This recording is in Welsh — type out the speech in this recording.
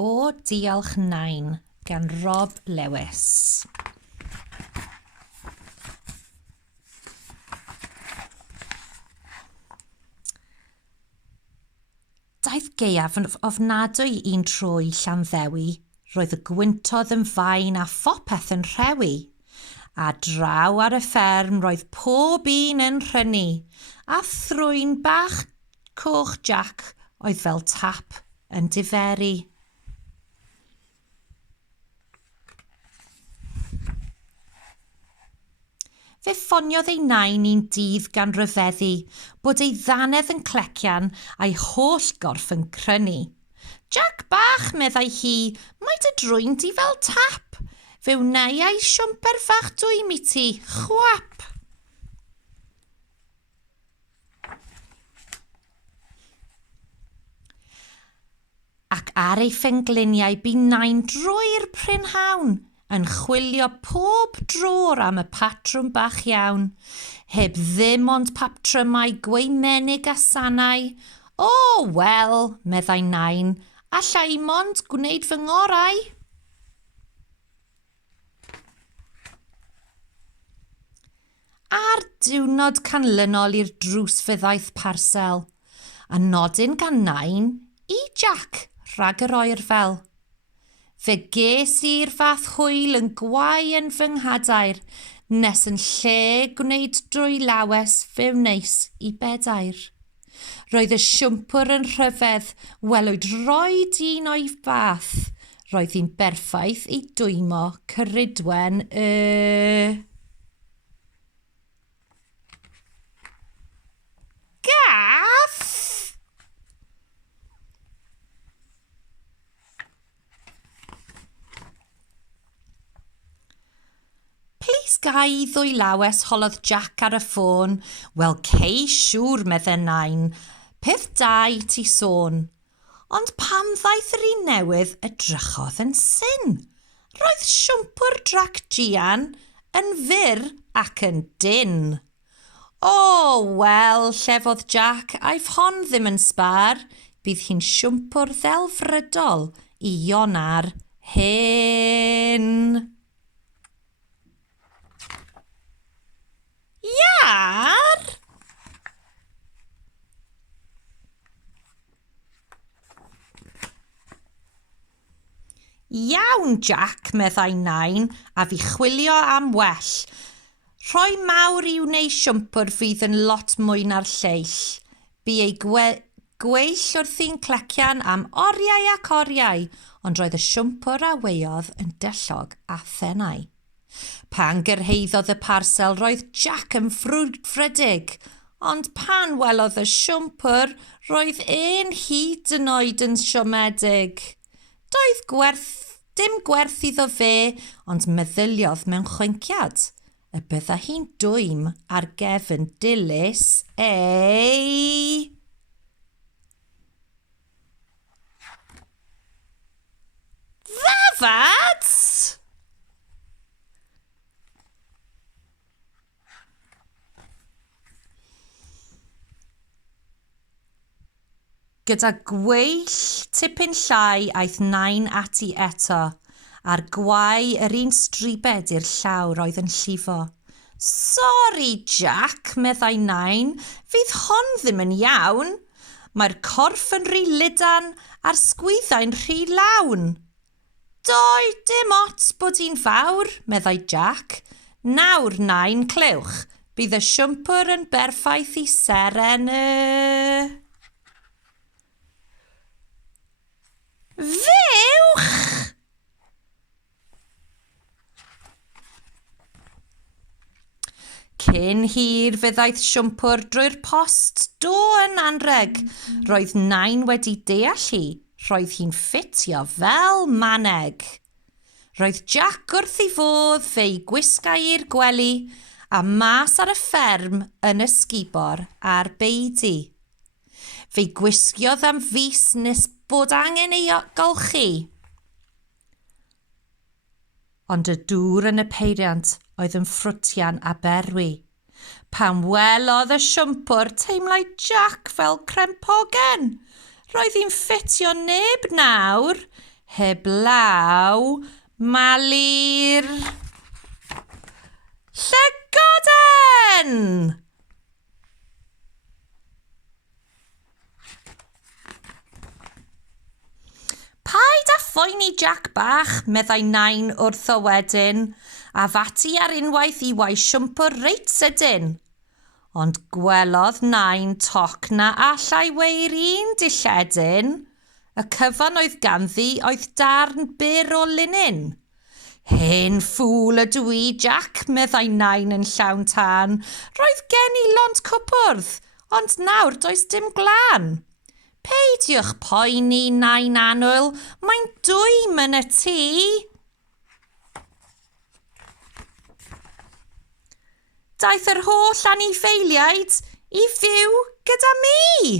o Diolch Nain gan Rob Lewis. Daeth gaeaf yn ofnadwy un trwy Llanddewi, roedd y gwyntodd yn fain a phopeth yn rhewi. A draw ar y fferm roedd pob un yn rhynnu, a thrwyn bach coch Jack oedd fel tap yn diferu. Fe ffoniodd ei nain un dydd gan ryfeddu bod ei ddanedd yn clecian a'i holl gorff yn crynu. Jack bach, meddai hi, mae dy drwyn di fel tap. Fe wnei ai siwmper fach dwym i ti, chwap. Ac ar ei ffengliniau bu Nain drwy'r prynhawn, yn chwilio pob drwr am y patrwm bach iawn, heb ddim ond patrymau gweimmenig a sanau. O, wel, meddai Nain, allai mond gwneud fy ngorau. Ar diwrnod canlynol i'r drws fe ddaeth parsel, a nodyn gan Nain i Jack rhag yr oerfel. Fe ges i'r fath hwyl yn gwau yn fy nghadair, nes yn lle gwneud drwy lawes fe wneis i bedair. Roedd y siwmpwr yn rhyfedd, welwyd roed un o'i fath, roedd hi'n berffaith i dwymo Cyrydwen gath! Gai ddwy lawes holodd Jack ar y ffôn, wel cei siŵr medde Nain, peth da i ti sôn. Ond pam ddaeth yr un newydd edrychodd yn syn? Roedd siwmpwr Drac Gian yn fyr ac yn dyn. O, wel, llefodd Jack, aeth hon ddim yn sbar, bydd hi'n siwmpwr ddelfrydol i Iona'r hen. Iar? Iawn, Jack, meddai Nain, a fi chwilio am well. Rhoi mawr i wneud siwmpwr fydd yn lot mwy na'r lleill. Bu ei gweill wrthi'n clecian am oriau ac oriau, ond roedd y siwmpwr a weodd yn dellog a thenau. Pan gyrhaeddodd y parsel roedd Jack yn ffrydig, ond pan welodd y siwmpwr roedd ein hyd yn oed yn siomedig. Doedd dim gwerth iddo fe, ond meddyliodd mewn chwynciad. Y bydda hi'n dwym ar gefn dilys ei... ddafad! Gyda gweill tipyn llai aeth Nain ati eto, a'r gwau yr un stribed i'r llawr oedd yn llifo. Sori, Jack, meddai Nain, fydd hon ddim yn iawn. Mae'r corff yn rhy lydan a'r sgwyddau'n rhy lawn. Doi, dim ots bod hi'n fawr, meddai Jack. Nawr, Nain, clywch, bydd y siwmpwr yn berffaith i seren Fewch! Cyn hir fe ddaeth siwmpwr drwy'r post do yn anreg. Roedd Nain wedi deall hi, roedd hi'n ffitio fel maneg. Roedd Jack wrth i fodd fe'i gwisgau i'r gwely a mas ar y fferm yn ysgubor a'r beidi. Fe'i gwisgiodd am fis nes bod angen ei golchi. Ond y dŵr yn y peiriant oedd yn ffrwtian a berwi. Pan welodd y siwmpwr teimlai Jack fel crempogen. Roedd hi'n ffitio neb nawr, Heblaw malu'r llygoden! Paid â phoeni Jack bach, meddai Nain wrtho wedyn, a fati ar unwaith I wai siwmpwr reit sydyn. Ond gwelodd Nain toc na allai weir un dilledyn. Y cyfan oedd ganddi oedd darn byr o linyn. Hen ffŵl ydw I, Jack, meddai Nain yn llawn tân. Roedd gen I lond cwbwrdd, ond nawr does dim glan. Peidiwch poeni, Nain annwyl, mae'n dwym yn y tŷ. Daeth yr holl anifeiliaid I fyw gyda mi.